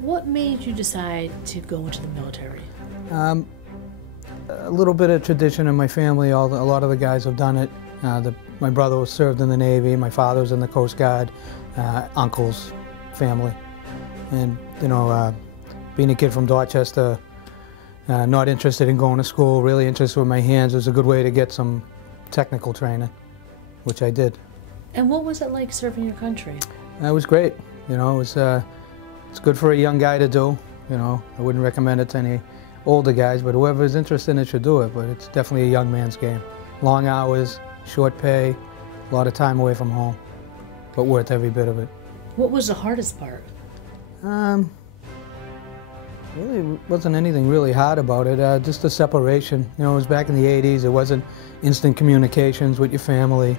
What made you decide to go into the military? A little bit of tradition in my family. A lot of the guys have done it. My brother was served in the Navy. My father was in the Coast Guard. Uncle's family, and being a kid from Dorchester, not interested in going to school. Really interested with my hands. It was a good way to get some technical training, which I did. And what was it like serving your country? It was great. It's good for a young guy to do. I wouldn't recommend it to any older guys, but whoever is interested in it should do it. But it's definitely a young man's game. Long hours, short pay, a lot of time away from home, but worth every bit of it. What was the hardest part? Really wasn't anything really hard about it. Just the separation. It was back in the 80s. It wasn't instant communications with your family,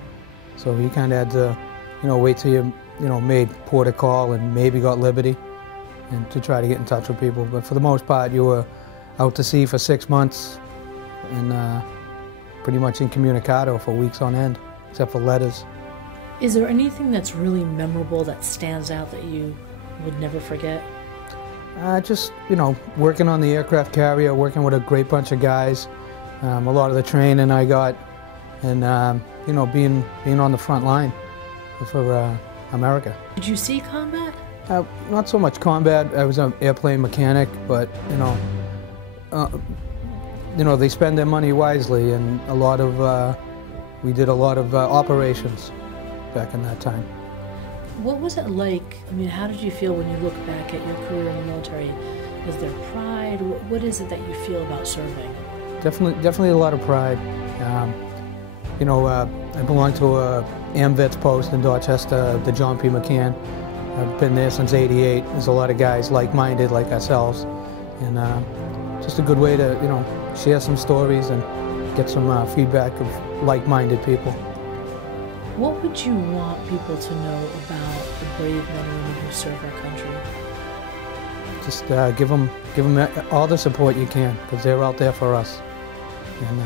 so you kind of had to, wait till you, made port of call and maybe got liberty, and to try to get in touch with people. But for the most part, you were out to sea for 6 months, and pretty much incommunicado for weeks on end, except for letters. Is there anything that's really memorable that stands out that you would never forget? Just, working on the aircraft carrier, working with a great bunch of guys, a lot of the training I got, and, being on the front line for America. Did you see combat? Not so much combat. I was an airplane mechanic, but, they spend their money wisely, and we did a lot of operations back in that time. What was it like? How did you feel when you look back at your career in the military? Is there pride? What is it that you feel about serving? Definitely a lot of pride. I belong to a AMVETS post in Dorchester, the John P. McCann. I've been there since '88. There's a lot of guys like-minded like ourselves, and just a good way to, share some stories and get some feedback of like-minded people. What would you want people to know about the brave men and women who serve our country? Just give them all the support you can, because they're out there for us, and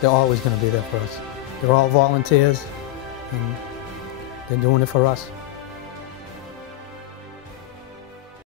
they're always going to be there for us. They're all volunteers, and they're doing it for us.